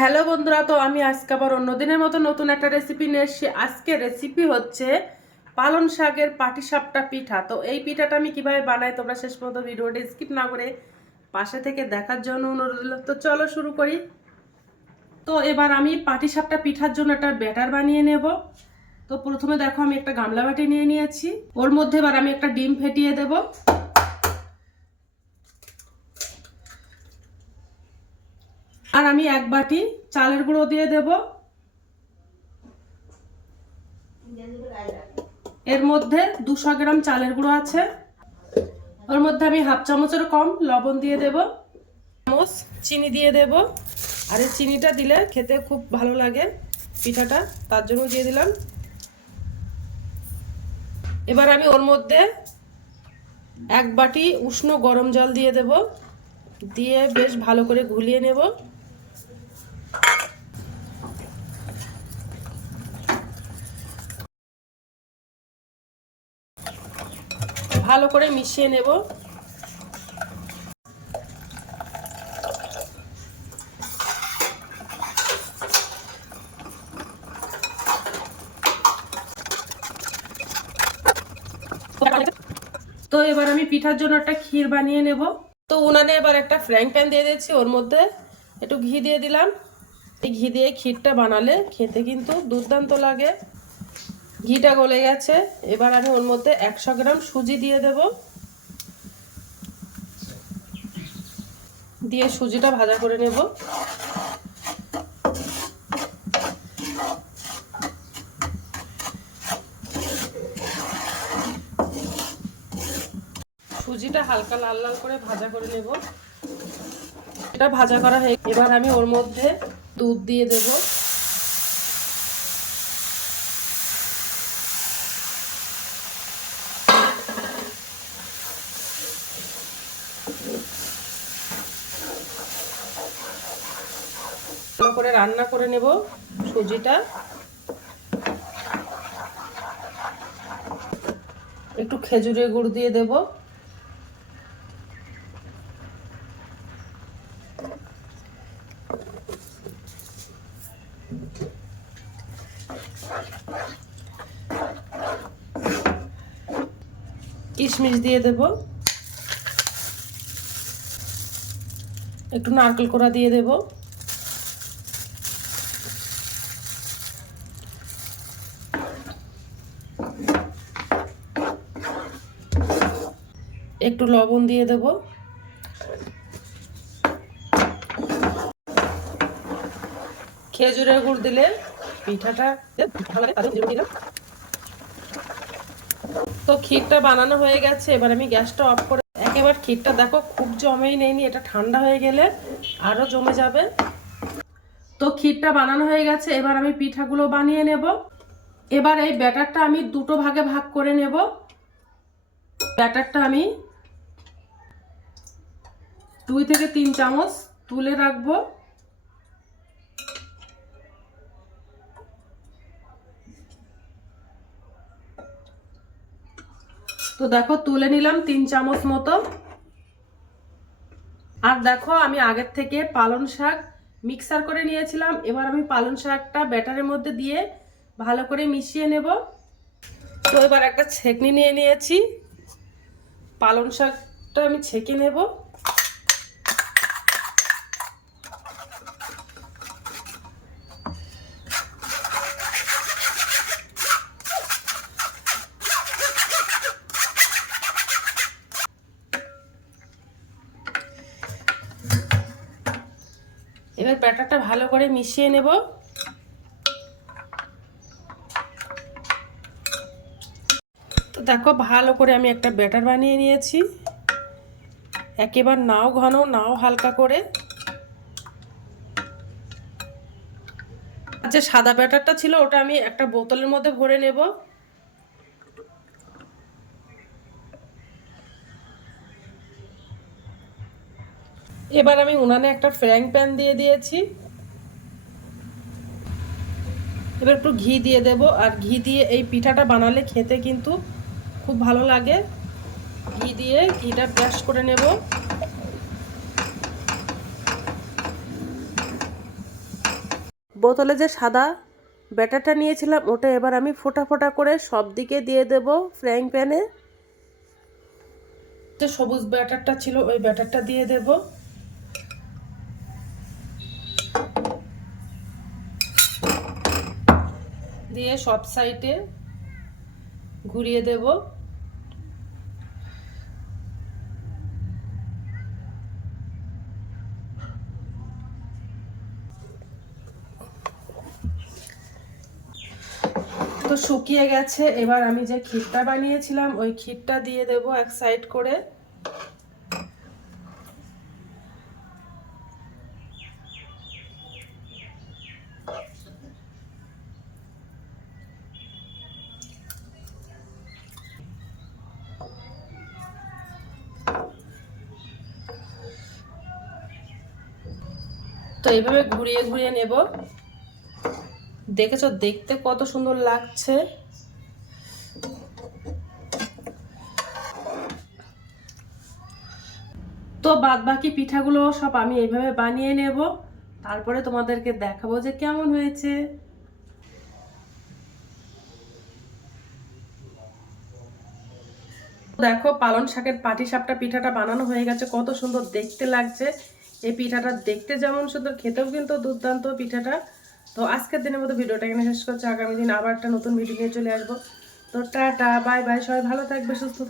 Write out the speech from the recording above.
Hello বন্ধুরা, তো আমি আজকে আবার অন্যদিনের মতো নতুন একটা রেসিপি নিয়ে এসেছি। আজকে রেসিপি হচ্ছে পালং শাকের পাটিসাপটা পিঠা। তো এই পিঠাটা আমি কিভাবে বানাই তোমরা শেষ পর্যন্ত ভিডিওটি স্কিপ না করে পাশে থেকে দেখার জন্য অনুরোধ রইল। তো চলো শুরু করি। তো এবার আমি পাটিসাপটা পিঠার জন্য একটা ব্যাটার বানিয়ে নেব। তো প্রথমে দেখো আমি একটা গামলা বাটি নিয়ে নিয়েছি, ওর মধ্যে এবার আমি একটা ডিম ফেটিয়ে দেব। আর আমি এক বাটি চালের গুঁড়ো দিয়ে দেব। এর মধ্যে 200 গ্রাম চালের গুঁড়ো আছে। ওর মধ্যে আমি হাফ চামচের কম লবণ দিয়ে দেব, চামচ চিনি দিয়ে দেব। আর এই চিনিটা দিলে খেতে খুব ভালো লাগে পিঠাটা, তার জন্য দিয়ে দিলাম। এবার আমি ওর মধ্যে এক বাটি উষ্ণ গরম জল দিয়ে দেব, দিয়ে বেশ ভালো করে ঘুলিয়ে নেব। ভালো করে মিশিয়ে নেব। তো এবার আমি পিঠার জন্য একটা ক্ষীর বানিয়ে নেব। তো উনানে এবার একটা ফ্রাইং প্যান দিয়ে দিয়েছি, ওর মধ্যে একটু ঘি দিয়ে দিলাম। এই ঘি দিয়ে ক্ষীরটা বানালে খেতে কিন্তু দুর্দান্ত লাগে। ঘিটা গলে গেছে, এবার আমি ওর মধ্যে 100 গ্রাম সুজি দিয়ে দেব। দিয়ে সুজিটা ভাজা করে নেব। সুজিটা হালকা লাল লাল করে ভাজা করে নেব। এটা ভাজা করা হয়ে এবার আমি ওর মধ্যে দুধ দিয়ে দেব। ভালো করে রান্না করে নেব সুজিটা। একটু খেজুরের গুড় দিয়ে দেব। কিশমিশ দিয়ে দেব। একটু নারকেল কোড়া দিয়ে দেব। একটু লবণ দিয়ে দেব। খেজুরের গুড় দিলে পিঠাটা ভালো লাগে, তাদের দিলাম। তো ক্ষীরটা বানানো হয়ে গেছে, এবার আমি গ্যাসটা অফ করে একেবারে ক্ষীরটা দেখো খুব জমেই নেয়নি, এটা ঠান্ডা হয়ে গেলে আরো জমে যাবে। তো ক্ষীরটা বানানো হয়ে গেছে, এবার আমি পিঠাগুলো বানিয়ে নেব। এবার এই ব্যাটারটা আমি দুটো ভাগে ভাগ করে নেব। ব্যাটারটা আমি 2 থেকে 3 চামচ তুলে রাখবো। তো দেখো তুলে নিলাম 3 চামচ মতো। আর দেখো আমি আগের থেকে পালং শাক মিক্সার করে নিয়েছিলাম, এবার আমি পালং শাকটা ব্যাটারের মধ্যে দিয়ে ভালো করে মিশিয়ে নেব। তো এবার একটা ছেঁকনি নিয়ে নিয়েছি, পালং শাকটা আমি ছেঁকে নেব। এবার ব্যাটারটা ভালো করে মিশিয়ে নেব। তো দেখো ভালো করে আমি একটা ব্যাটার বানিয়ে নিয়েছি, একেবারে নাও ঘন নাও হালকা করে। যে সাদা ব্যাটারটা ছিল ওটা আমি একটা বোতলের মধ্যে ভরে নেব। এবার আমি উনানে একটা ফ্রাইং প্যান দিয়ে দিয়েছি, এবার একটু ঘি দিয়ে দেব। আর ঘি দিয়ে এই পিঠাটা বানালে খেতে কিন্তু খুব ভালো লাগে। ঘি দিয়ে ঘিটা ব্রাশ করে নেব। বোতলে যে সাদা ব্যাটারটা নিয়েছিলাম ওটা এবার আমি ফোঁটা ফোঁটা করে সব দিকে দিয়ে দেব ফ্রাইং প্যানে। যে সবুজ ব্যাটারটা ছিল ওই ব্যাটারটা দিয়ে দেব, দিয়ে সব সাইডে ঘুরিয়ে দেব। তো শুকিয়ে গেছে, এবার আমি যে ক্ষীরটা বানিয়েছিলাম ওই ক্ষীরটা দিয়ে দেব এক সাইড করে। তো এইভাবে ঘুরিয়ে ঘুরিয়ে নেব। দেখেছো দেখতে কত সুন্দর লাগছে। তো বাদ বাকি পিঠাগুলো সব আমি এইভাবে বানিয়ে নেব, তারপরে তোমাদেরকে দেখাবো যে কেমন হয়েছে। দেখো পালং শাকের পাটিসাপটা পিঠাটা বানানো হয়ে গেছে, কত সুন্দর দেখতে লাগছে। এই পিঠাটা দেখতে যেমন সুন্দর, খেতেও কিন্তু দুর্দান্ত পিঠাটা। তো আজকের দিনের মতো ভিডিওটা এখানে শেষ করছি, আগামী দিন আবার একটা নতুন ভিডিও নিয়ে চলে আসবো। তো টাটা বাই বাই, সবাই ভালো থাকবে, সুস্থ থাকবে।